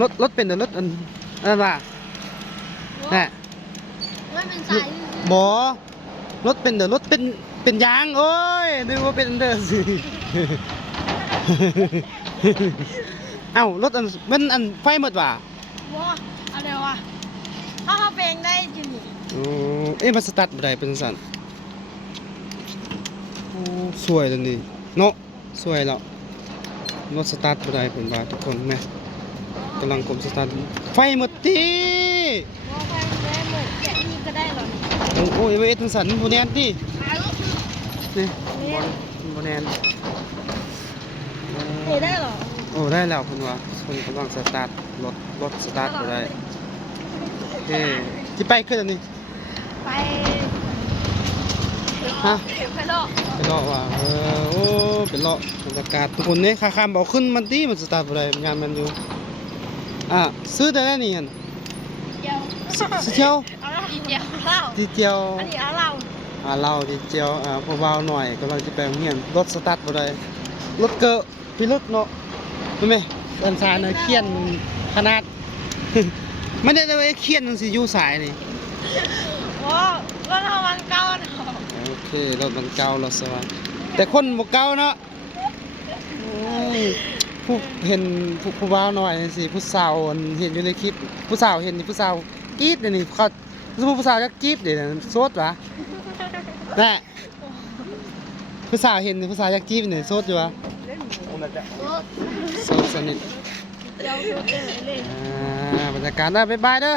รถเป็นเดี๋ยวรถอันนั้นว่าแน่ ไม่เป็นสาย บ่รถเป็นเดี๋ยวรถเป็นยางโอ้ยนึกว่าเป็นเด้อสิ เอ้ารถอันมันอันไฟหมดว่ะ ว้าอะไรวะถ้าเขาเพลงได้จริง โอ้เอ๊ะมันสตาร์ทบ่ได้เป็นสั่นโอ้สวยแล้วนี่เนาะสวยแล้วรถสตาร์ทบ่ได้เพิ่นว่าทุกคนแม่กำลังกลมสตาร์ทไฟหมดติ ว่าไฟได้หมดแกะนี่ก็ได้หรอ โอ้ยเว้ยทั้งสั่นบ่แน่นติ อายุ นี่ นี่ บ่แน่น นี่ได้หรอ โอ้ได้แล้วเพิ่นว่าเพิ่นกำลังสตาร์ทรถสตาร์ทบ่ได้เอ้สิไปขึ้นอันนี้ ไป ฮะ ไปโลก ไปเลาะว่าโอ้เป็นเลาะบรรยากาศทุกคนนี่ค่าๆบอกขึ้นมันตีมันสตาร์ทบ่ได้งานมันอยู่ซื้อได้แล้วนี่หั่น เดียว สิเที่ยว เอาละเดียวเล่า ที่เที่ยว อันนี้เอาเรา เราที่เที่ยวพอเบาหน่อยกำลังจะไปโรงเรียนรถสตาร์ทบ่ได้รถเกอะพี่รถเนาะรู้ไหมอันสายน่ะเขียนขนาด ไม่ได้ว่าเขียนจังสิอยู่สายนี่ ว้าวรถเรามันเก่าเนาะ โอเครถมันเก่ารถสวัสดิ์แต่คนบ่เก่าเนาะโอ้ยผู้เห็นผู้บ่าวหน่อยสิผู้สาวเห็นอยู่ในคลิปผู้สาวเห็นนี่ผู้สาวกรี๊ดนี่เขาสมมุติผู้สาวจะกรี๊ดเดี๋ยวนั้นโสดวะน่ะผู้สาวเห็นนี่ผู้สาวจะกรี๊ดนี่โสดอยู่วะโสดสนิท เดียวเดียวเลย บรรยากาศได้บ๊ายบายเด้อ